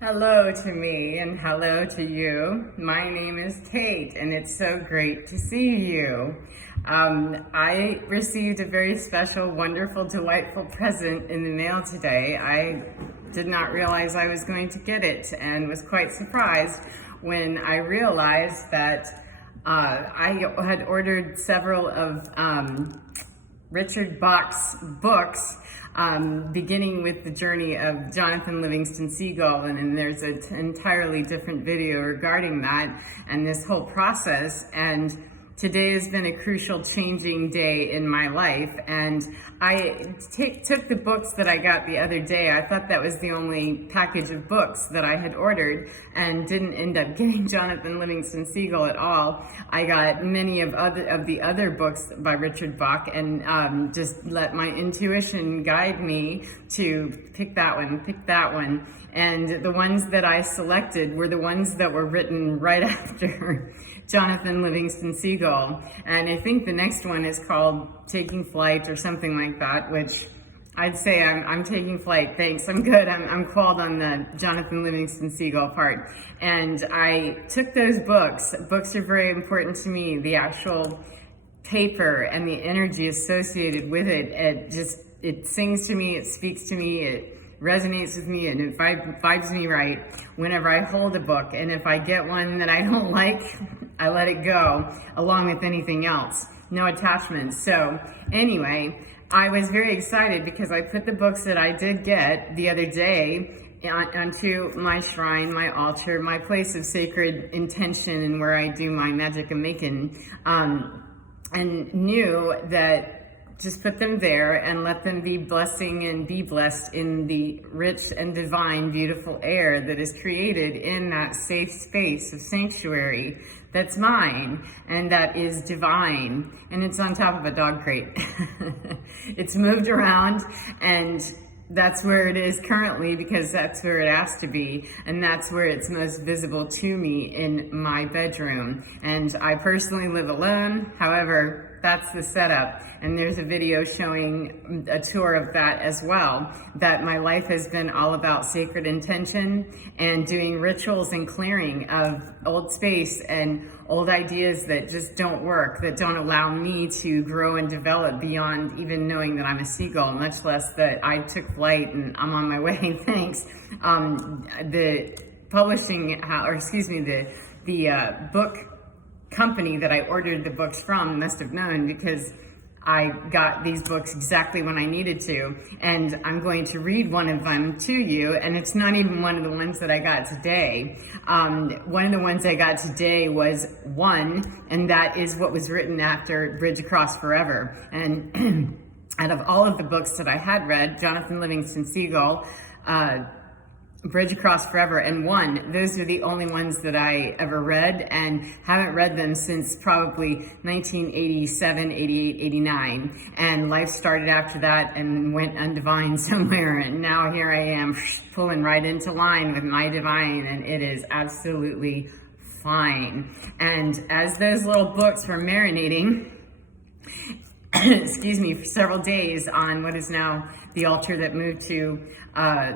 Hello to me and hello to you. My name is Kate and it's so great to see you. I received a very special, wonderful, delightful present in the mail today. I did not realize I was going to get it and was quite surprised when I realized that I had ordered several of Richard Bach's books, beginning with the journey of Jonathan Livingston Seagull, and then there's an entirely different video regarding that and this whole process. And today has been a crucial changing day in my life, and I took the books that I got the other day. I thought that was the only package of books that I had ordered and didn't end up getting Jonathan Livingston Seagull at all. I got many of the other books by Richard Bach and just let my intuition guide me to pick that one. And the ones that I selected were the ones that were written right after Jonathan Livingston Seagull. And I think the next one is called Taking Flight or something like that, which I'd say I'm taking flight. Thanks, I'm good. I'm qualled on the Jonathan Livingston Seagull part. And I took those books. Books are very important to me. The actual paper and the energy associated with it, it sings to me, it speaks to me, it resonates with me, and it vibes me right whenever I hold a book. And if I get one that I don't like, I let it go along with anything else. No attachments. So anyway, I was very excited because I put the books that I did get the other day onto my shrine, my altar, my place of sacred intention, and where I do my magic and making, and knew that just put them there and let them be blessing and be blessed in the rich and divine, beautiful air that is created in that safe space of sanctuary that's mine and that is divine. And it's on top of a dog crate. It's moved around, and that's where it is currently because that's where it has to be, and that's where it's most visible to me in my bedroom. And I personally live alone, however, that's the setup. And there's a video showing a tour of that as well, that my life has been all about sacred intention and doing rituals and clearing of old space and old ideas that just don't work, that don't allow me to grow and develop beyond even knowing that I'm a seagull, much less that I took flight and I'm on my way, thanks. The publishing, the book company that I ordered the books from must have known, because I got these books exactly when I needed to, and I'm going to read one of them to you, and it's not even one of the ones that I got today. One of the ones I got today was one, and that is what was written after Bridge Across Forever. And out of all of the books that I had read, Jonathan Livingston Seagull, Bridge Across Forever, and One, those are the only ones that I ever read, and haven't read them since probably 1987, 88, 89. And life started after that and went undivine somewhere, and now here I am pulling right into line with my divine, and it is absolutely fine. And as those little books were marinating, excuse me, for several days on what is now the altar that moved to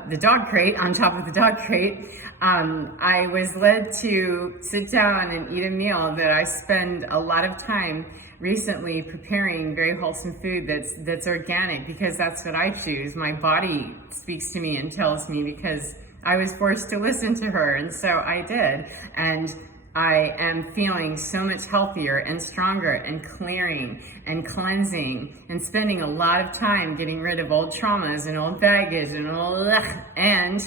the dog crate, on top of the dog crate, I was led to sit down and eat a meal that I spend a lot of time recently preparing, very wholesome food that's organic, because that's what I choose. My body speaks to me and tells me, because I was forced to listen to her, and so I did. And I am feeling so much healthier and stronger and clearing and cleansing and spending a lot of time getting rid of old traumas and old baggage and and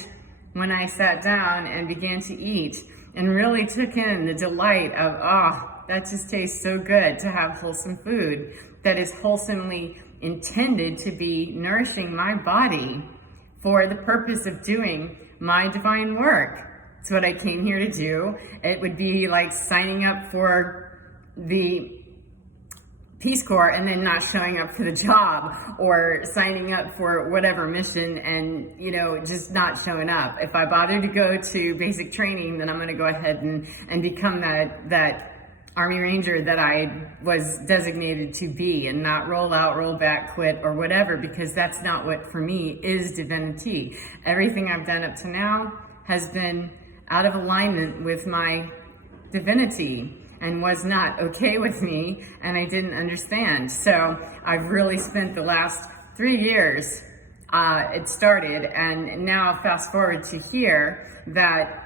when I sat down and began to eat and really took in the delight of, that just tastes so good to have wholesome food that is wholesomely intended to be nourishing my body for the purpose of doing my divine work. It's what I came here to do. It would be like signing up for the Peace Corps and then not showing up for the job, or signing up for whatever mission and, just not showing up. If I bother to go to basic training, then I'm going to go ahead and become that Army Ranger that I was designated to be, and not roll out, roll back, quit, or whatever, because that's not what for me is divinity. Everything I've done up to now has been out of alignment with my divinity and was not okay with me, and I didn't understand. So I've really spent the last 3 years, it started, and now fast forward to here, that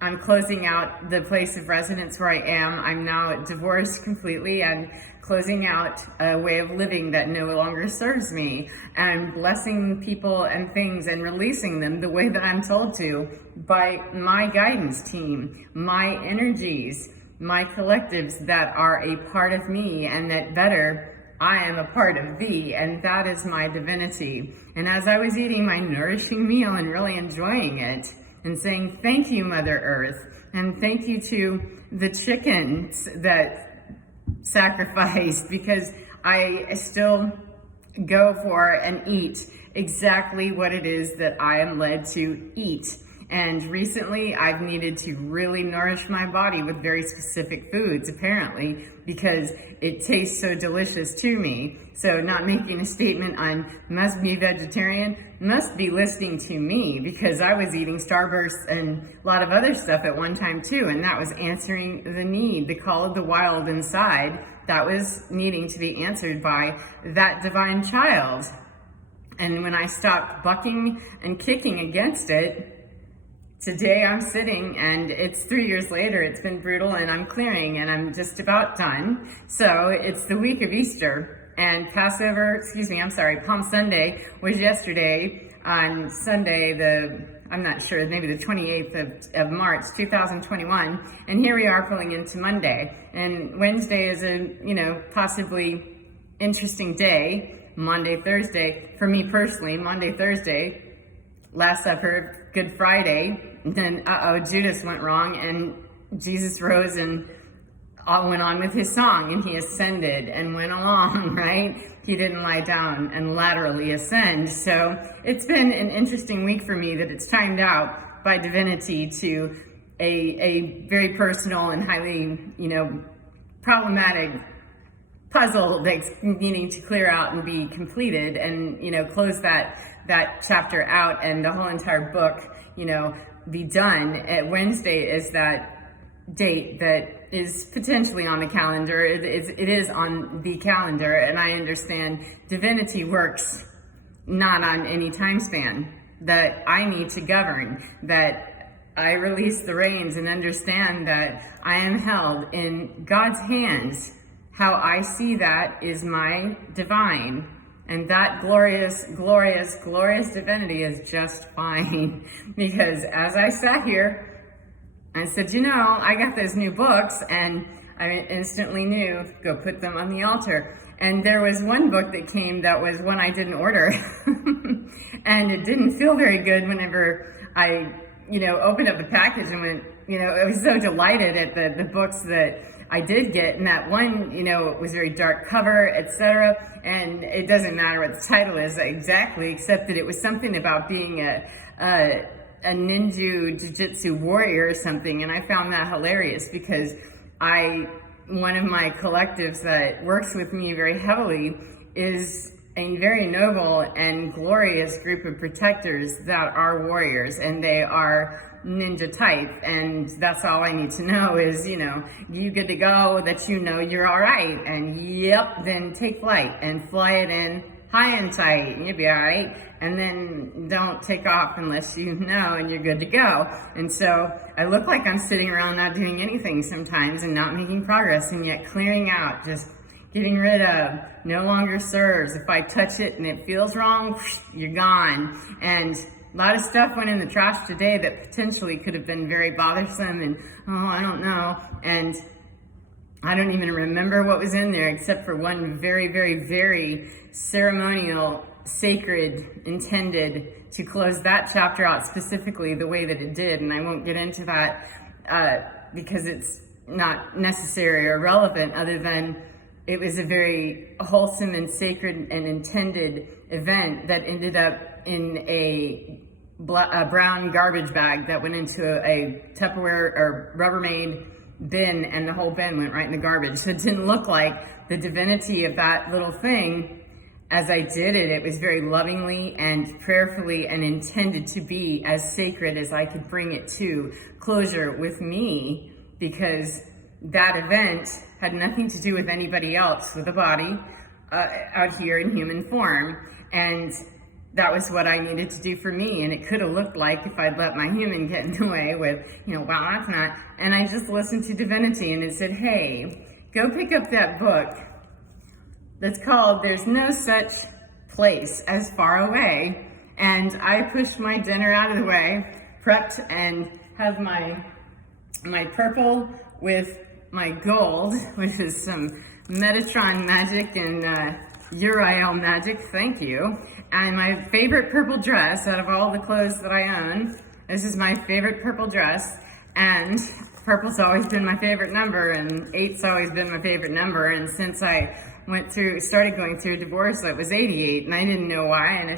I'm closing out the place of residence where I am. I'm now divorced completely and closing out a way of living that no longer serves me, and blessing people and things and releasing them the way that I'm told to by my guidance team, my energies, my collectives that are a part of me, and that better, I am a part of thee, and that is my divinity. And as I was eating my nourishing meal and really enjoying it, and saying thank you, Mother Earth, and thank you to the chickens that sacrificed, because I still go for and eat exactly what it is that I am led to eat. And recently I've needed to really nourish my body with very specific foods, apparently, because it tastes so delicious to me. So not making a statement on must be vegetarian, must be listening to me, because I was eating Starbursts and a lot of other stuff at one time too, and that was answering the need, the call of the wild inside, that was needing to be answered by that divine child. And when I stopped bucking and kicking against it, today I'm sitting, and it's 3 years later, it's been brutal, and I'm clearing, and I'm just about done. So it's the week of Easter, and Palm Sunday was yesterday. On Sunday, I'm not sure, maybe the 28th of March, 2021, and here we are pulling into Monday. And Wednesday is a, possibly interesting day. Monday, Thursday, for me personally, Monday, Thursday, Last Supper, Good Friday, then Judas went wrong, and Jesus rose and went on with his song, and he ascended and went along, right? He didn't lie down and laterally ascend. So it's been an interesting week for me, that it's timed out by divinity to a very personal and highly, problematic puzzle that's needing to clear out and be completed, and close that chapter out, and the whole entire book be done. At Wednesday is that date that is potentially on the calendar. It is on the calendar, and I understand divinity works not on any time span, that I need to govern, that I release the reins and understand that I am held in God's hands. How I see that is my divine, and that glorious, glorious, glorious divinity is just fine. Because as I sat here, I said, I got those new books, and I instantly knew, go put them on the altar. And there was one book that came that was one I didn't order. And it didn't feel very good whenever I, opened up the package and went, I was so delighted at the books that I did get, and that one, it was very dark cover, etc. And it doesn't matter what the title is exactly, except that it was something about being a ninja jiu-jitsu warrior or something. And I found that hilarious, because one of my collectives that works with me very heavily is a very noble and glorious group of protectors that are warriors, and they are ninja type, and that's all I need to know is, you good to go, that you're all right, and yep, then take flight and fly it in high and tight, and you'll be all right, and then don't take off unless and you're good to go. And so I look like I'm sitting around not doing anything sometimes and not making progress, and yet clearing out, just getting rid of, no longer serves. If I touch it and it feels wrong, you're gone. And a lot of stuff went in the trash today that potentially could have been very bothersome, and I don't know, and I don't even remember what was in there, except for one very, very, very ceremonial, sacred, intended to close that chapter out specifically the way that it did. And I won't get into that because it's not necessary or relevant, other than it was a very wholesome and sacred and intended event that ended up in a brown garbage bag that went into a Tupperware or Rubbermaid bin, and the whole bin went right in the garbage. So it didn't look like the divinity of that little thing as I did it, it was very lovingly and prayerfully and intended to be as sacred as I could bring it to closure with me, because that event had nothing to do with anybody else with a body out here in human form. And that was what I needed to do for me. And it could have looked like if I'd let my human get in the way with, well, that's not. And I just listened to divinity, and it said, hey, go pick up that book that's called There's No Such Place as Far Away. And I pushed my dinner out of the way, prepped, and have my purple with my gold, which is some Metatron magic and Uriel magic, thank you. And my favorite purple dress out of all the clothes that I own. This is my favorite purple dress, and purple's always been my favorite number, and 8's always been my favorite number. And since I started going through a divorce, it was 88, and I didn't know why, and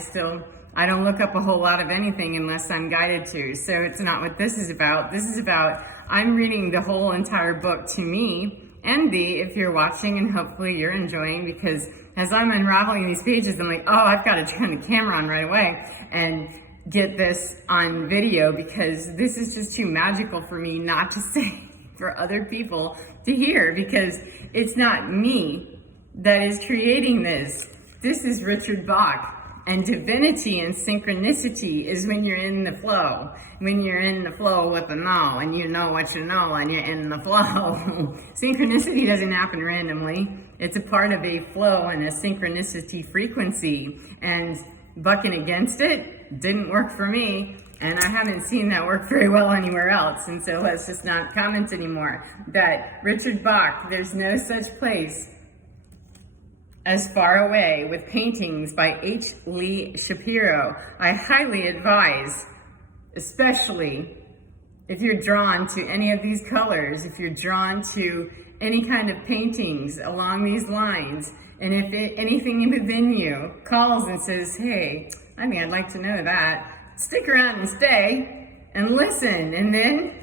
I don't look up a whole lot of anything unless I'm guided to. So it's not what this is about. This is about, I'm reading the whole entire book to me and thee, if you're watching, and hopefully you're enjoying, because as I'm unraveling these pages, I'm like, oh, I've got to turn the camera on right away and get this on video, because this is just too magical for me not to say for other people to hear, because it's not me that is creating this. This is Richard Bach. And divinity and synchronicity is when you're in the flow. When you're in the flow with the know, and you know what you know, and you're in the flow. Synchronicity doesn't happen randomly. It's a part of a flow and a synchronicity frequency. And bucking against it didn't work for me. And I haven't seen that work very well anywhere else. And so let's just not comment anymore. That Richard Bach, There's No Such Place as Far Away, with paintings by H. Lee Shapiro. I highly advise, especially if you're drawn to any of these colors, if you're drawn to any kind of paintings along these lines, and if anything within you calls and says, hey, I'd like to know that, stick around and stay and listen, and then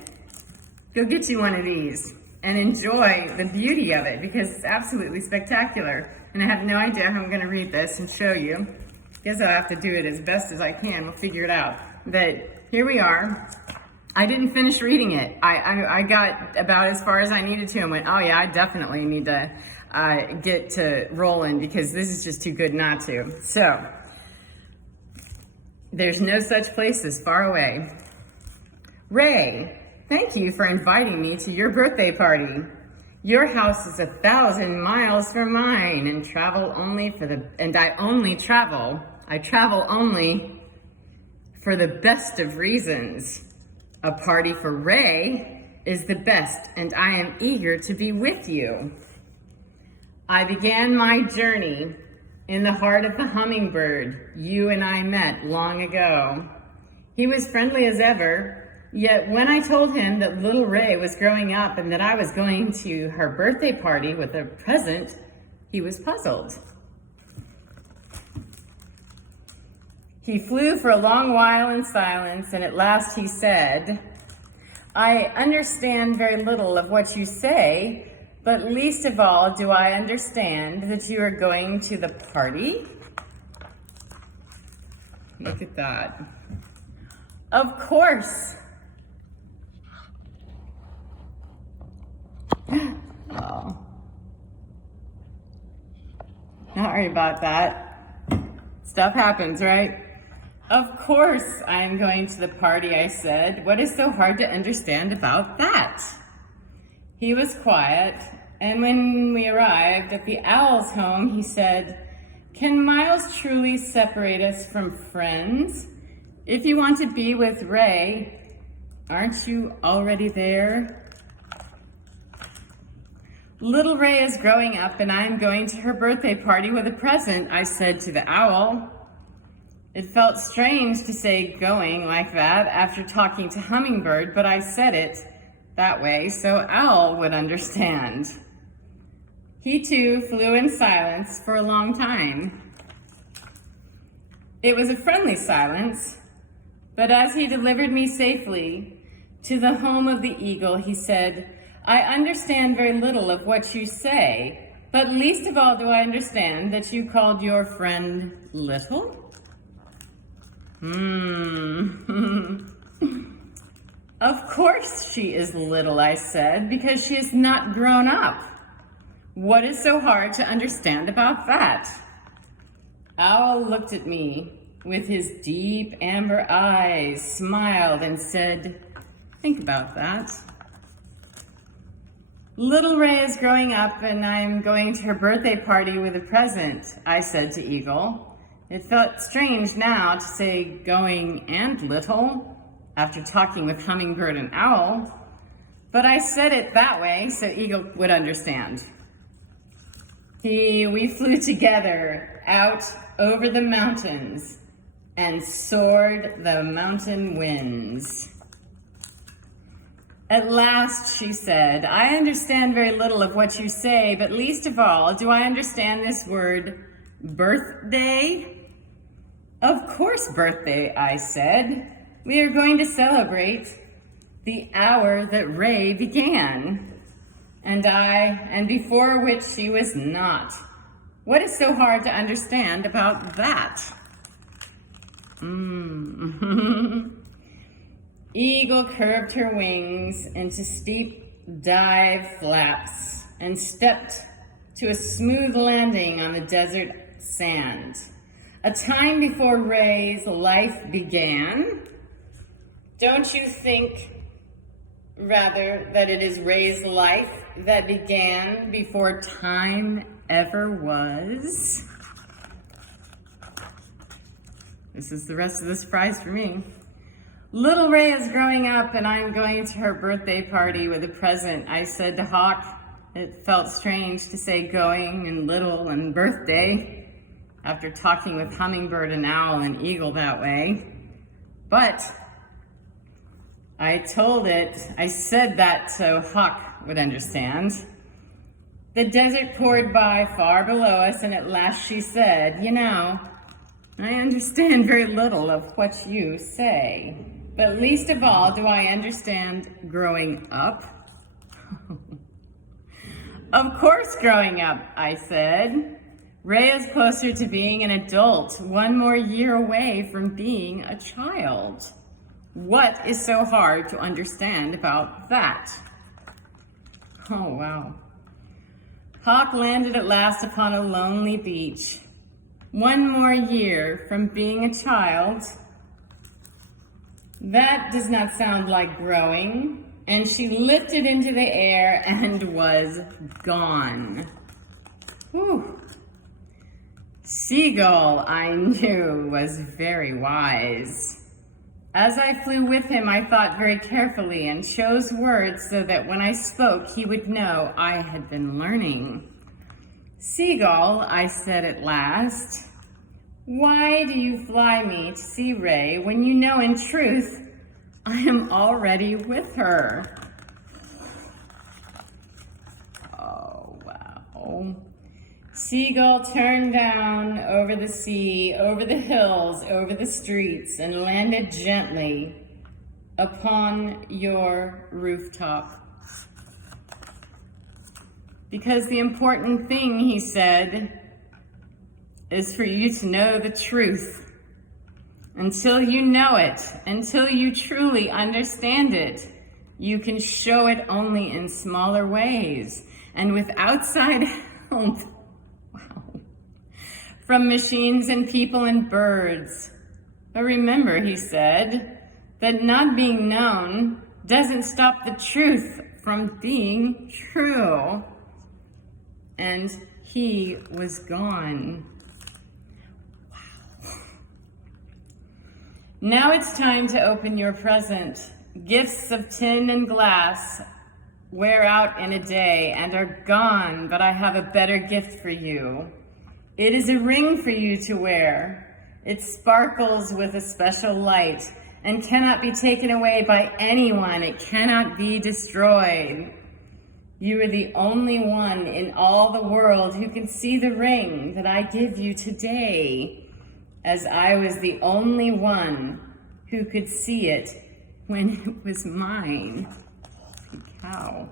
go get you one of these and enjoy the beauty of it, because it's absolutely spectacular. And I have no idea how I'm going to read this and show you. Guess I'll have to do it as best as I can. We'll figure it out. But here we are. I didn't finish reading it. I got about as far as I needed to and went, oh yeah, I definitely need to get to rolling, because this is just too good not to. So, There's No Such Place as Far Away. Ray, thank you for inviting me to your birthday party. Your house is 1,000 miles from mine, and I travel only for the best of reasons. A party for Ray is the best, and I am eager to be with you. I began my journey in the heart of the hummingbird you and I met long ago. He was friendly as ever. Yet when I told him that little Ray was growing up and that I was going to her birthday party with a present, he was puzzled. He flew for a long while in silence, and at last he said, I understand very little of what you say, but least of all do I understand that you are going to the party. Look at that. Of course. Oh. Sorry about that. Stuff happens, right? Of course I am going to the party, I said. What is so hard to understand about that? He was quiet, and when we arrived at the owl's home, he said, can miles truly separate us from friends? If you want to be with Ray, aren't you already there? Little Ray is growing up, and I am going to her birthday party with a present, I said to the owl. It felt strange to say going like that after talking to Hummingbird, but I said it that way so Owl would understand. He too flew in silence for a long time. It was a friendly silence, but as he delivered me safely to the home of the eagle, he said, I understand very little of what you say, But least of all do I understand that you called your friend little? Of course she is little, I said, because she is not grown up. What is so hard to understand about that? Owl looked at me with his deep amber eyes, smiled, and said, think about that. Little Ray is growing up and I'm going to her birthday party with a present, I said to Eagle. It felt strange now to say going and little after talking with Hummingbird and Owl, but I said it that way so Eagle would understand. We flew together out over the mountains and soared the mountain winds. At last, she said, I understand very little of what you say, but least of all, do I understand this word, birthday? Of course, birthday, I said. We are going to celebrate the hour that Ray began, and before which she was not. What is so hard to understand about that? Eagle curved her wings into steep dive flaps and stepped to a smooth landing on the desert sand. A time before Ray's life began. Don't you think, rather, that it is Ray's life that began before time ever was? This is the rest of the surprise for me. Little Ray is growing up and I'm going to her birthday party with a present, I said to Hawk. It felt strange to say going and little and birthday after talking with Hummingbird and Owl and Eagle that way. But I said that so Hawk would understand. The desert poured by far below us and at last she said, you know, I understand very little of what you say, but least of all do I understand growing up. Of course growing up, I said. Ray is closer to being an adult, one more year away from being a child. What is so hard to understand about that? Oh, wow. Hawk landed at last upon a lonely beach. One more year from being a child. That does not sound like growing. And she lifted into the air and was gone. Whew. Seagull, I knew, was very wise. As I flew with him, I thought very carefully and chose words so that when I spoke, he would know I had been learning. Seagull, I said at last, why do you fly me to see Ray when you know in truth I am already with her? Oh, wow. Seagull turned down over the sea, over the hills, over the streets, and landed gently upon your rooftop. Because the important thing, he said, is for you to know the truth. Until you know it, until you truly understand it, you can show it only in smaller ways and with outside help. Wow. From machines and people and birds. But remember, he said, that not being known doesn't stop the truth from being true. And he was gone. Now it's time to open your present. Gifts of tin and glass wear out in a day and are gone, but I have a better gift for you. It is a ring for you to wear. It sparkles with a special light and cannot be taken away by anyone. It cannot be destroyed. You are the only one in all the world who can see the ring that I give you today, as I was the only one who could see it when it was mine. Holy cow.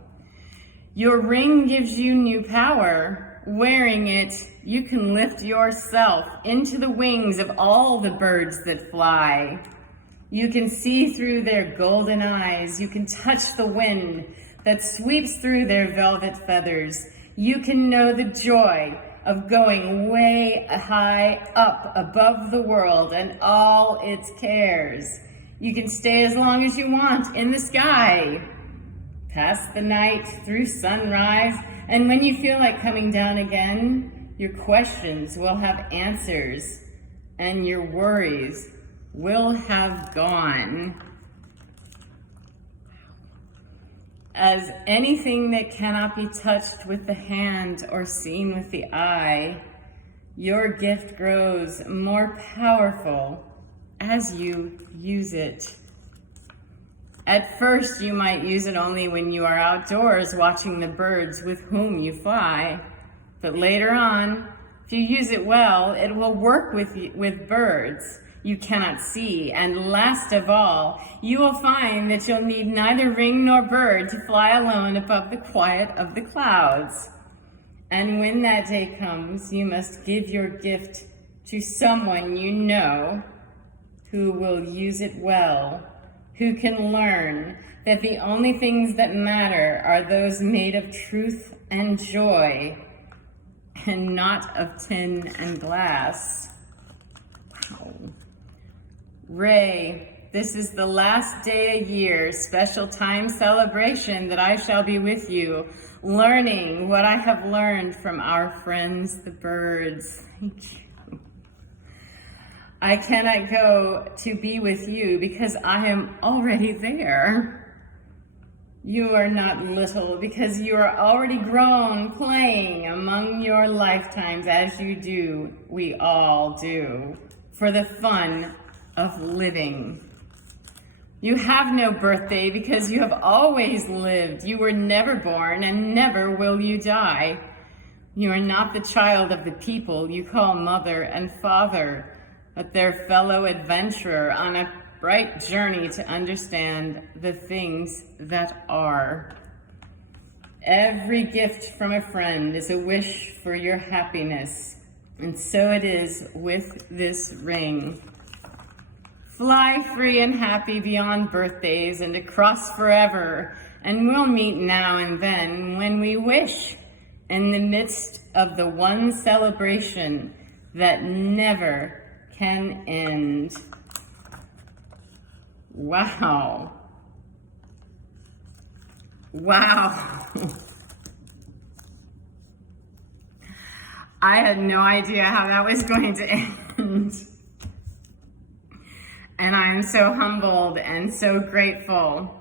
Your ring gives you new power. wearing it, you can lift yourself into the wings of all the birds that fly. You can see through their golden eyes. You can touch the wind that sweeps through their velvet feathers. You can know the joy of going way high up above the world and all its cares. You can stay as long as you want in the sky, past the night, through sunrise, and when you feel like coming down again, your questions will have answers and your worries will have gone. As anything that cannot be touched with the hand or seen with the eye, your gift grows more powerful as you use it. At first, you might use it only when you are outdoors watching the birds with whom you fly. But later on, if you use it well, it will work with birds you cannot see. And last of all, you will find that you'll need neither ring nor bird to fly alone above the quiet of the clouds. And when that day comes, you must give your gift to someone you know who will use it well, who can learn that the only things that matter are those made of truth and joy and not of tin and glass. Wow. Ray, this is the last day a year, special time celebration that I shall be with you, learning what I have learned from our friends, the birds. Thank you. I cannot go to be with you because I am already there. You are not little because you are already grown, playing among your lifetimes as you do, we all do, for the fun of living. You have no birthday because you have always lived. You were never born and never will you die. You are not the child of the people you call mother and father, but their fellow adventurer on a bright journey to understand the things that are. Every gift from a friend is a wish for your happiness, and so it is with this ring. Fly free and happy beyond birthdays and across forever, and we'll meet now and then when we wish, in the midst of the one celebration that never can end. Wow. Wow. I had no idea how that was going to end. And I am so humbled and so grateful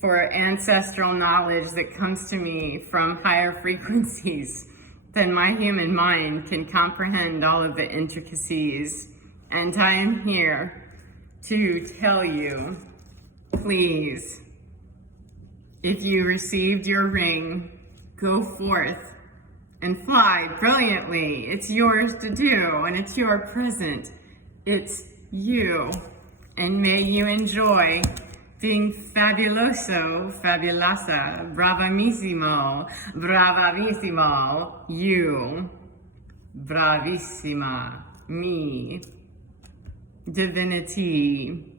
for ancestral knowledge that comes to me from higher frequencies than my human mind can comprehend all of the intricacies. And I am here to tell you, please, if you received your ring, go forth and fly brilliantly. It's yours to do, and it's your present. It's you. And may you enjoy being fabuloso, fabulosa, bravissimo, bravissimo, you, bravissima, me, divinity,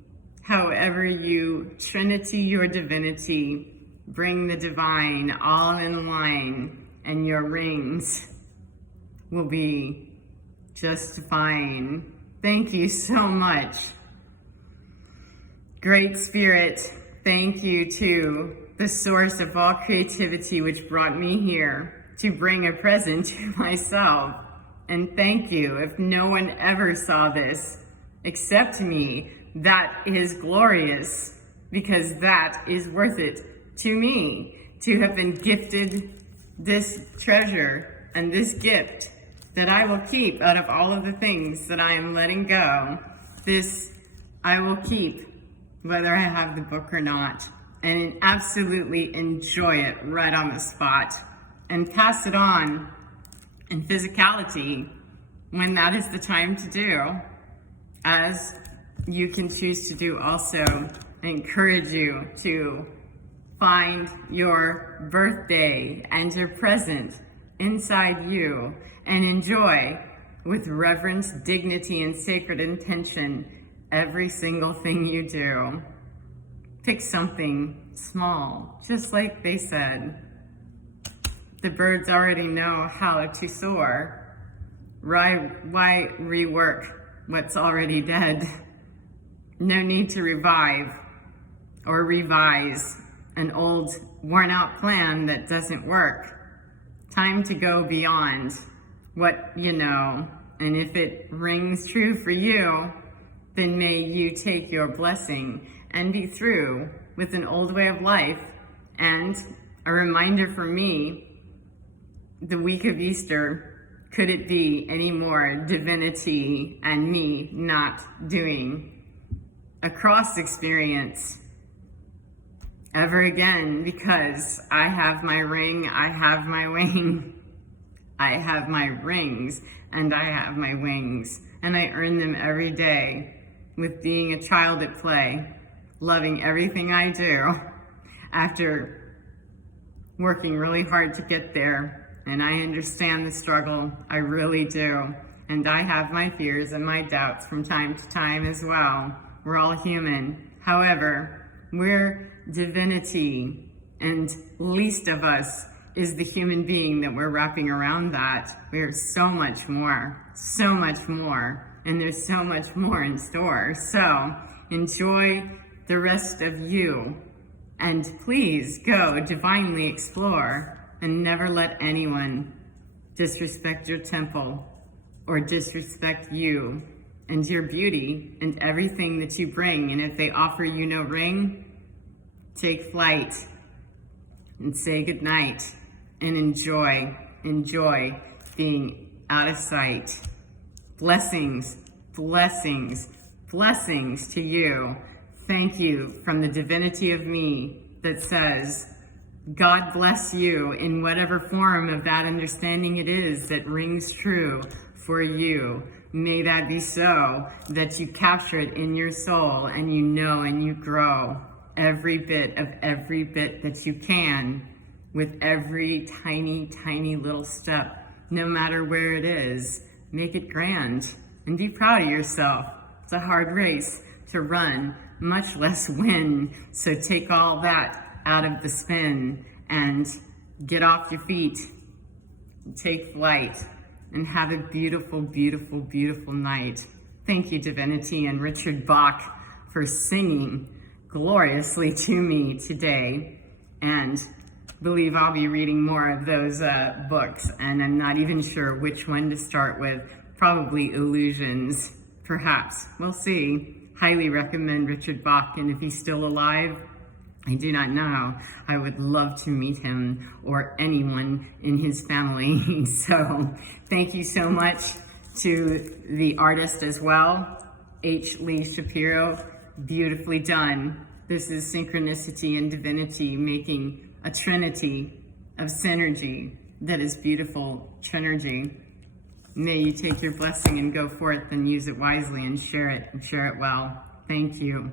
however you trinity your divinity, bring the divine all in line, and your rings will be just fine. Thank you so much. Great Spirit, thank you to the source of all creativity which brought me here to bring a present to myself. And thank you, if no one ever saw this except me, that is glorious, because that is worth it to me, to have been gifted this treasure and this gift that I will keep out of all of the things that I am letting go. This I will keep, whether I have the book or not, and absolutely enjoy it right on the spot and pass it on in physicality when that is the time to do, as you can choose to do also. I encourage you to find your birthday and your present inside you and enjoy with reverence, dignity, and sacred intention every single thing you do. Pick something small, just like they said. The birds already know how to soar. Why rework what's already dead? No need to revive or revise an old, worn-out plan that doesn't work. Time to go beyond what you know, and if it rings true for you, then may you take your blessing and be through with an old way of life. And a reminder for me, the week of Easter, could it be any more divinity and me not doing a cross experience ever again, because I have my ring, I have my wing, I have my rings, and I have my wings, and I earn them every day with being a child at play, loving everything I do after working really hard to get there. And I understand the struggle, I really do. And I have my fears and my doubts from time to time as well. We're all human. However, we're divinity, and least of us is the human being that we're wrapping around that. We're so much more, and there's so much more in store. So enjoy the rest of you, and please go divinely explore, and never let anyone disrespect your temple or disrespect you and your beauty and everything that you bring. And if they offer you no ring, take flight and say goodnight and enjoy being out of sight. Blessings, blessings, blessings to you. Thank you from the divinity of me that says, God bless you in whatever form of that understanding it is that rings true for you. May that be so, that you capture it in your soul and you know and you grow every bit that you can with every tiny, tiny little step, no matter where it is. Make it grand and be proud of yourself. It's a hard race to run, much less win. So take all that out of the spin and get off your feet, take flight, and have a beautiful, beautiful, beautiful night. Thank you, Divinity and Richard Bach, for singing gloriously to me today. And believe I'll be reading more of those books, and I'm not even sure which one to start with. Probably Illusions, perhaps. We'll see. Highly recommend Richard Bach, and if he's still alive, I do not know. I would love to meet him or anyone in his family. So thank you so much to the artist as well, H. Lee Shapiro. Beautifully done. This is synchronicity and divinity making a trinity of synergy that is beautiful trinergy. May you take your blessing and go forth and use it wisely and share it well. Thank you.